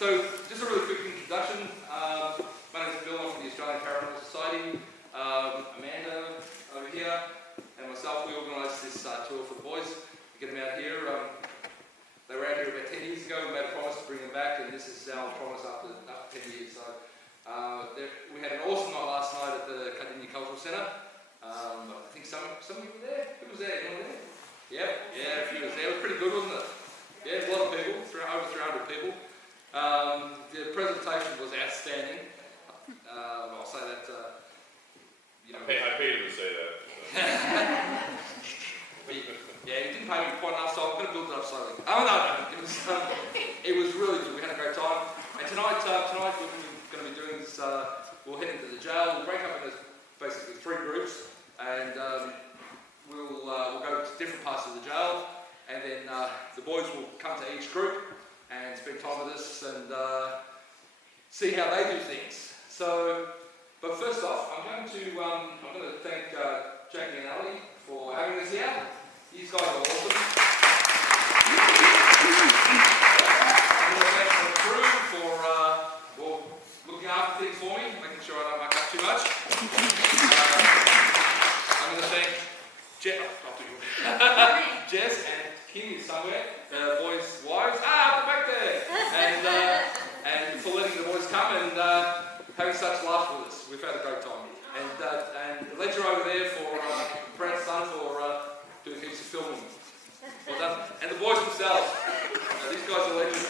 So, just a really quick introduction. My name is Bill, I'm from the Australian Paranormal Society. Amanda over here and myself, we organised this tour for the boys to get them out here. They were out here about 10 years ago. We made a promise to bring them back, and this is our promise after 10 years. So, we had an awesome night last night at the Klinge Cultural Centre. I think some of you were there. Who was there? Anyone there? Yeah, a few was there. It was pretty good, wasn't it? Yeah, a lot of people, over 300 people. The presentation was outstanding. I'll say that, I paid him to say that. Yeah, he didn't pay me quite enough, so I'm going to build it up slowly. Oh, no. It was really good. We had a great time. And tonight what we're going to be doing is we'll head into the jail. We'll break up into basically 3 groups, and we'll go to different parts of the jail, and then the boys will come to each group and spend time with us and see how they do things. So, but first off, I'm going to thank Jackie and Ali for having us here. These guys are awesome. I'm going to thank the crew for looking after things for me, making sure I don't muck up too much. I'm going to thank Jess and Kim is somewhere, the boys' wives. They're back there! And for letting the boys come and having such laughs with us. We've had a great time. And Ledger over there for Brad's son for doing heaps of filming. Well done. And the boys themselves. These guys are legends.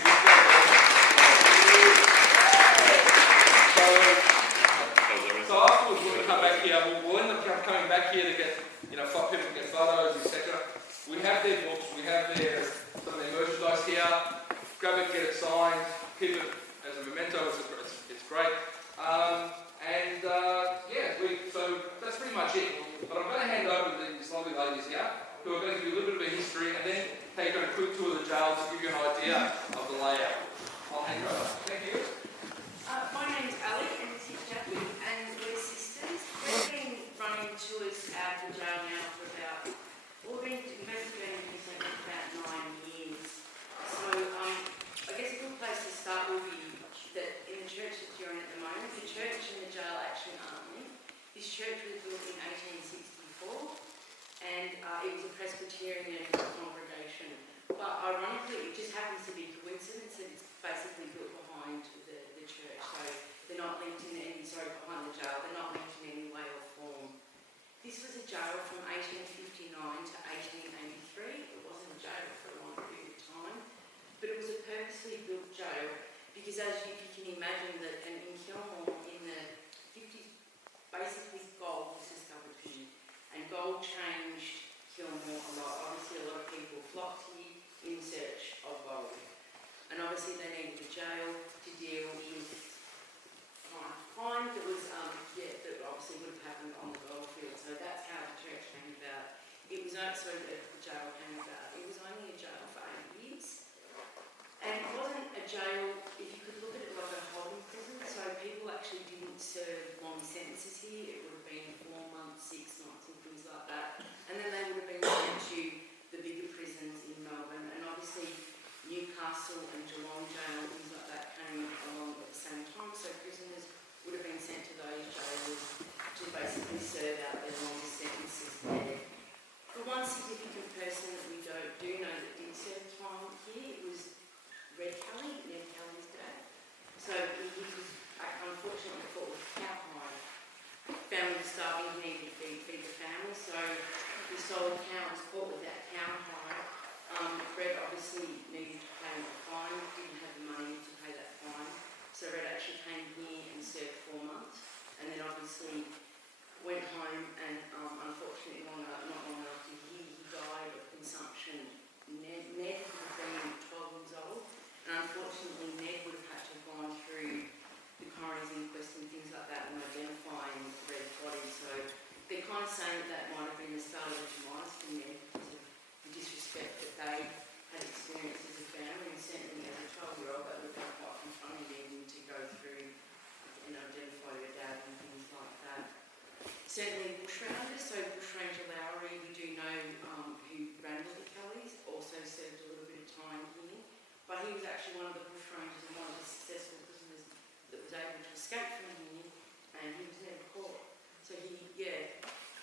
So afterwards we're going to come back here. We'll end up coming back here to get, people to get photos, etc. We have their books, we have some of their merchandise here. Grab it, get it signed, keep it as a memento. It's great. So that's pretty much it. But I'm going to hand over to these lovely ladies here, who are going to give you a little bit of a history, and then take a quick tour of the jail to give you an idea of the layout. I'll hand you over. Thank you. My name's Ali, and this is Jackie, and we're sisters. We've been running tours out of the jail now for we've been investigating this for about 9 years. So I guess a good place to start will be that in the church that you're in at the moment, the church and the jail actually aren't linked. This church was built in 1864, and it was a Presbyterian congregation. But ironically, it just happens to be coincidence that it's basically built behind the church. So they're not linked behind the jail, they're not linked in any way or form. This was a jail from 1859 to 1883. It wasn't a jail for a long period of time, but it was a purposely built jail because, as you can imagine, that in Kilmore in the 50s, basically gold was discovered here, and gold changed Kilmore a lot. Obviously, a lot of people flocked here in search of gold, and obviously they needed a jail to deal with crime that was that obviously would have happened on the gold field. So that's how the church came about. It was also that the jail came about. It was only a jail for 8 years, and it wasn't a jail. If you could look at it like a holding prison, so people actually didn't serve long sentences here. It would have been 4 months, 6 months, and things like that. And then they would have been sent to the bigger prisons in Melbourne, and obviously Newcastle and Geelong Jail and things like that came along at the same time. So prisoners would have been sent to those jails to basically serve out their longest sentences there. The one significant person that we do know that did serve time here, it was Ned Kelly's dad. So he was unfortunately caught with cowhide. Family was starving, he needed to feed the family, so he sold cow, was caught with that cowhide. Red obviously needed to pay a fine, didn't have the money to pay that fine. So Red actually came here and served 4 months, and then obviously went home, and unfortunately not long after he died of consumption. Ned would have been 12 years old, and unfortunately Ned would have had to have gone through the coroner's inquest and things like that and identifying Red's body. So they're kind of saying that might have been the start of the demise for Ned because of the disrespect that they had experienced as a family, and certainly as a 12-year-old that would have been quite confronting even to go through and identify your dad and things like that. Certainly bushrangers, so Bushranger Lowry, we do know who ran with the Kellys, also served a little bit of time here, but he was actually one of the bushrangers and one of the successful prisoners that was able to escape from here, and he was never caught. So he,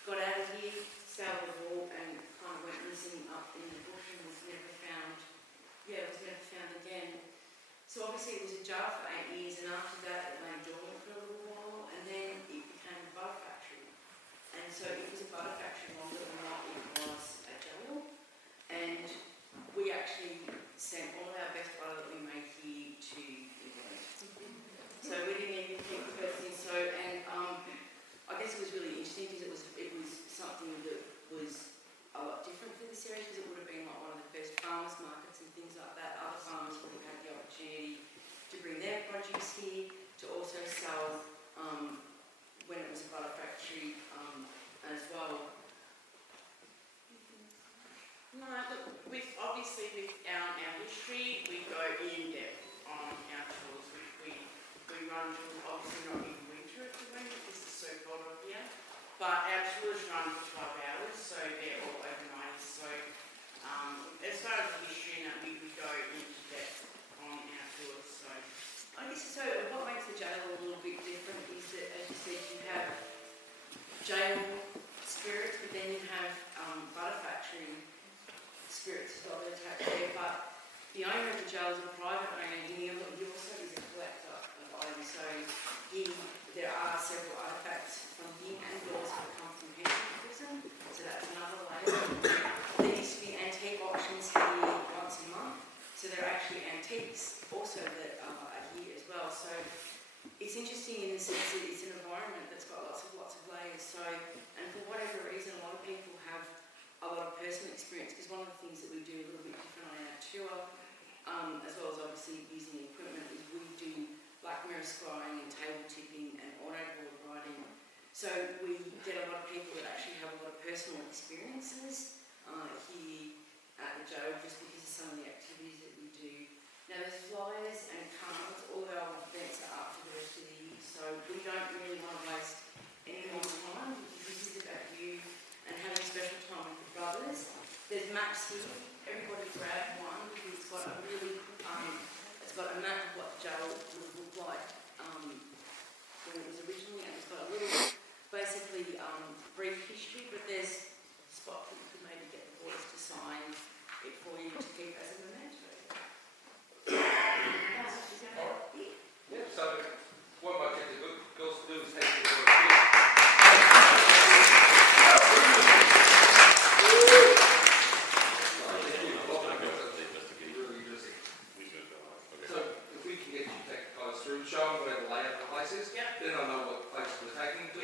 got out of here, scaled the wall, and kind of went missing up in the bush and was never found. Yeah, was never found again. So obviously it was a jail for 8 years, and after that it lay dormant for a little while, and then it became a butter factory. And so it was a butter factory longer than what it was a jail. And we actually sent all our best butter that we made here to England. So we didn't even keep the first thing. So, and I guess it was really interesting because it was something that was a lot different for this area, because it would have been like one of the first farmers markets and things like that. Other farmers would have had the opportunity to bring their produce here, to also sell when it was a butter factory as well. No, look, obviously with our history, we go in depth on our tours. We run tours, obviously not in winter at the moment because it's so cold up here, but our tours run for 12 hours, so they're all overnight. So as far as the history and that, we go into depth on our tours. So I guess so. What makes the jail a little bit different is that, as you said, you have jail spirits, but then you have butter factory spirits as well that attach there. But the owner of the jail is a private owner, and he also is a collector of items. So there are several artefacts from him and also that come from Henry prison. So that's another layer. There used to be antique auctions here once a month. So there are actually antiques also that are here as well. So it's interesting in the sense that it's an environment that's got lots of layers. So, and for whatever reason, a lot of people have a lot of personal experience, because one of the things that we do a little bit different on our tour, as well as obviously using the equipment, is we do black mirror scrying and table tipping and autoboard riding. So we get a lot of people that actually have a lot of personal experiences here at the jail, just because of some of the activities that we do. Now there's flyers and cards, all of our events are up for the rest of the year, so we don't really want to waste any more time, because this is about you and having special time with the brothers. There's maps here, everybody grab one, because it's got a really, it's got a map of what the jail would have looked like when it was originally, and it's got a little, basically, brief history, but there's a spot that you could maybe get the boys to sign it for you to keep as a memento. Yeah, so what I might get the girls to do is take the really busy. So if we can get you to take the guys through, show them where the layout of the place is, then they'll know what places we're taking them to.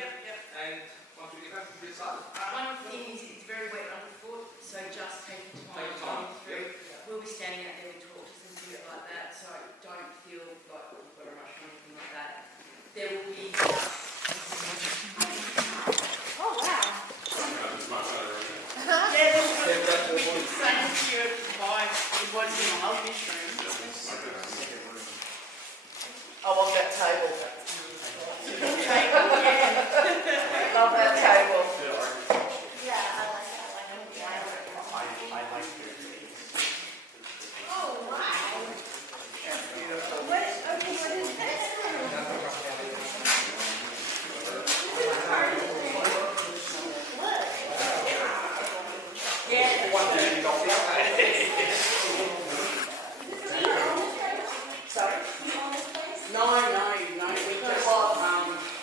And once we get back, we get started. One thing is it's very wet underfoot, so just take your time Take your time. through. We'll be standing out there with torches and things like that, so don't feel like we've got to rush or anything like that. There will be... Oh, wow. yeah, we can say here by the boys in the love this room. I want that table. Table, yeah. Love that table. Yeah, I like it. I like it. Oh, wow. Beautiful. What is this? Look. Yeah. Sorry? You own this place? No, we just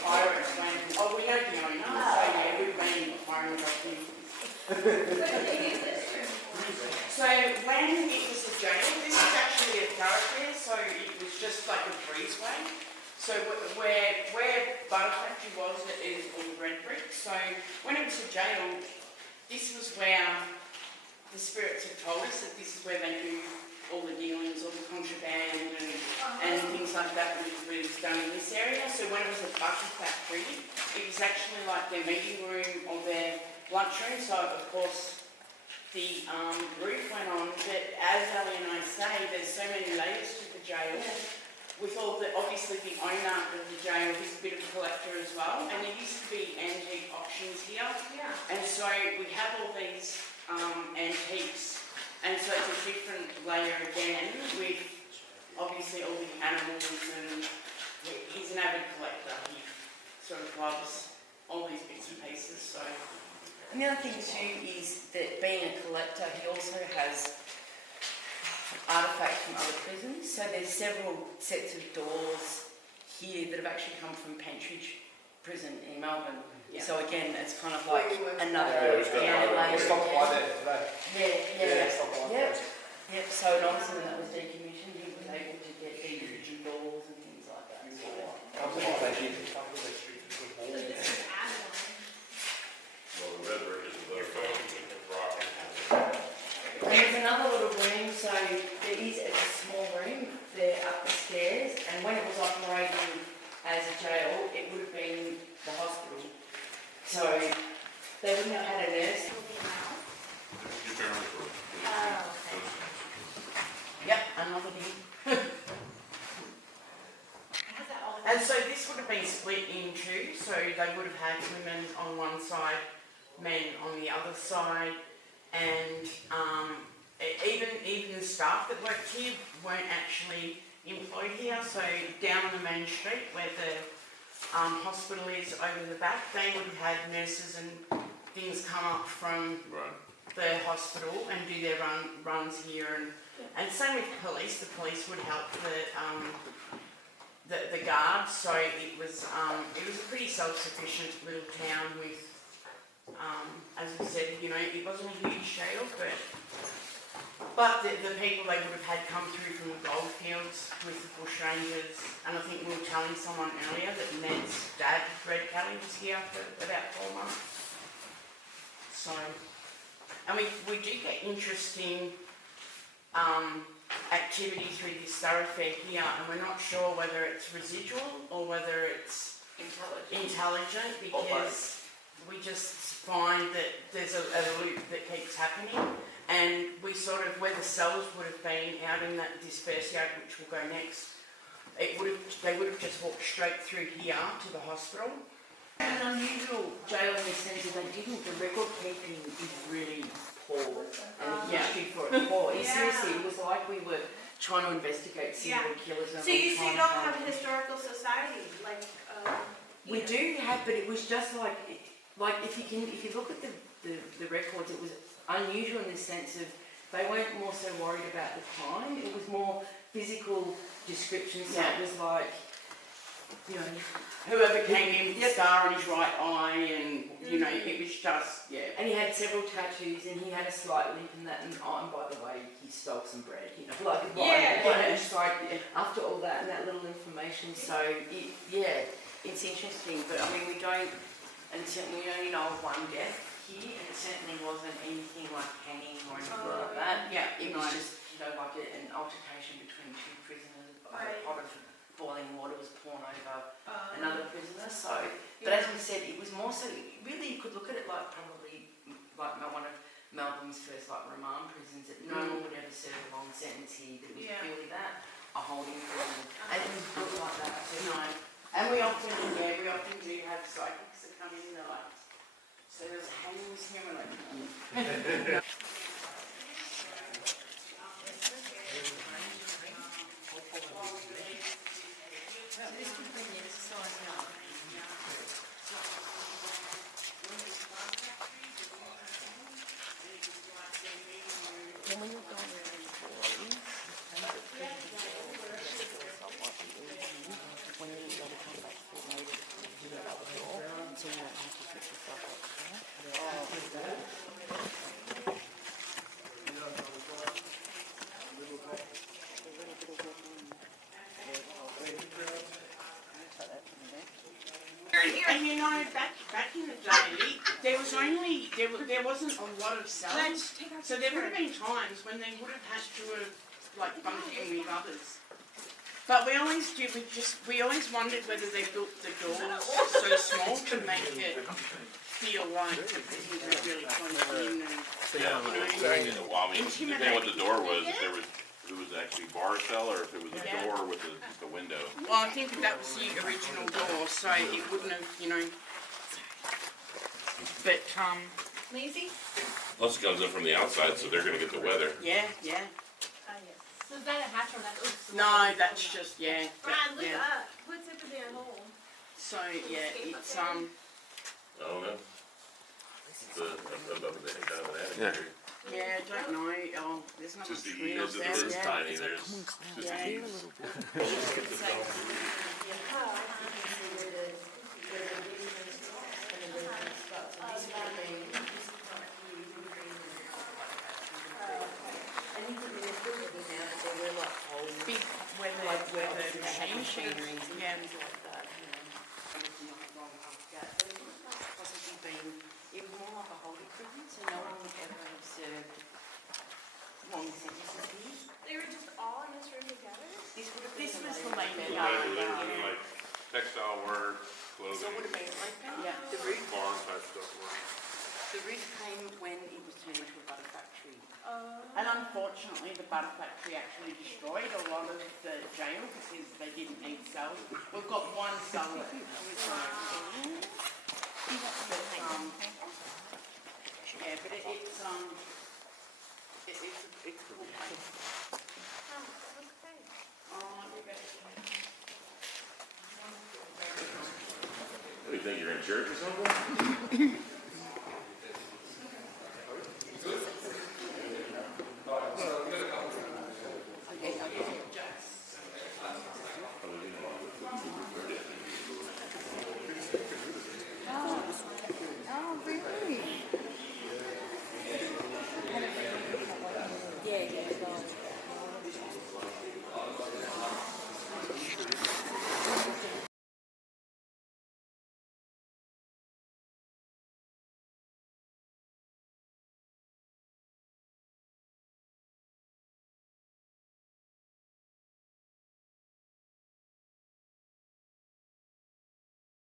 pirates when, we know the owner, so yeah, we've been hiring off him. What did they do this room? So when it was a jail, this is actually a thoroughfare, so it was just like a breezeway. So where Butter Factory was, it is all red brick. So when it was a jail, this was where the spirits had told us that this is where they do all the dealings, all the contraband and things like that was done in this area. So when it was a butter factory, it was actually like their meeting room or their lunchroom. So of course the roof went on, but as Ali and I say, there's so many layers to the jail. With all the, obviously the owner of the jail, he's a bit of a collector as well, and there used to be antique auctions here. Yeah. And so we have all these antiques, and so it's a different layer again with obviously all animals, and he's an avid collector. He sort of loves all these bits and pieces, so. And the other thing too is that being a collector, he also has artefacts from other prisons. So there's several sets of doors here that have actually come from Pentridge Prison in Melbourne. Yeah. So again, it's kind of like Yeah, another we stopped by layer. there. We stopped by there today. Yeah. Stopped by Yep. there. Yep. So and obviously when that was decommissioned, he was able to get these doors and things like that. So, Well, the red brick is the rock. and there's another little room, so there is a small room there up the stairs, and when it was operating as a jail, it would have been the hospital. So they wouldn't have had a nurse. Your parents were. Oh, Yep, another thing. And so this would have been split in two, so they would have had women on one side, men on the other side, and even the staff that worked here weren't actually employed here. So down on the main street where the hospital is over the back, they would have had nurses and things come up from Right. the hospital and do their runs here, and same with police. The police would help the guards. So it was a pretty self-sufficient little town with, as I said, it wasn't a huge jail, but the people they would have had come through from the goldfields with the bushrangers, and I think we were telling someone earlier that Ned's dad, Ned Kelly, was here for about 4 months. So, and we do get interesting activity through this thoroughfare here, and we're not sure whether it's residual or whether it's intelligent, because we just find that there's a loop that keeps happening, and we sort of, where the cells would have been out in that disperse yard, which will go next, they would have just walked straight through here to the hospital. An unusual jail in the sense that the record keeping is really poor, and the history for it poor. Yeah. Seriously, it was like we were trying to investigate serial killers. And So you trying don't to have a historical society, like, We do have, but it was just like if you look at the records, it was unusual in the sense of they weren't more so worried about the time. It was more physical descriptions. So Yeah. it was like, Whoever came in with a scar on his right eye, and it was just, yeah. and he had several tattoos, and he had a slight limp in that. And by the way, he stole some bread. It's like after all that and that little information. So it's interesting. But I mean, we only know of one death here, and it certainly wasn't anything like hanging or anything like that. Yeah, It was just like an altercation between two prisoners. A pot of boiling water was poured over another prisoner. So, but as we said, it was more so. Really, you could look at it like probably like one of Melbourne's first like remand prisons. That no one would ever serve a long sentence here. That was purely that a holding prison, and it was built like that. So, And we often do have psychics that come in. They're like, so there's hangings here, and like. And back in the day, there wasn't a lot of cells, so there would have been times when they would have had to have like bumped in with others. But we always wondered whether they built the doors so small to make it feel like the prisoners were really close in. Well, I mean, depending on what the door was, if it was actually bar cell or if it was a door with the window. Well, I think that was the original door, so it wouldn't have, But Maisie? Plus it comes in from the outside, so they're gonna get the weather. yeah. Yes. So is that a hatch or that's just? No, that's just, yeah. Brad, look yeah. up. What's up in that hole? So, yeah, it's, I don't know. Above the kind of an Yeah. attic. yeah, I don't know. Oh, there's not Just much the screens eaves, there. it's Yeah. tiny, there's just the eaves. Big where the machine shoots. Yeah. It was more like a holding prison, so no one would ever have served long sentences here. They were just all in this room together? This would have This been was the the labor labor yard. yard. Like textile work, So it would clothing, have been open. Yeah. The roof, farm type stuff work. the roof came when it was turned into a butter factory. And unfortunately, the butter factory actually destroyed a lot of the jail because they didn't need cells. We've got one cell left. Yeah, but it's a cool place. Okay. We better. What do you think, you're in church or something?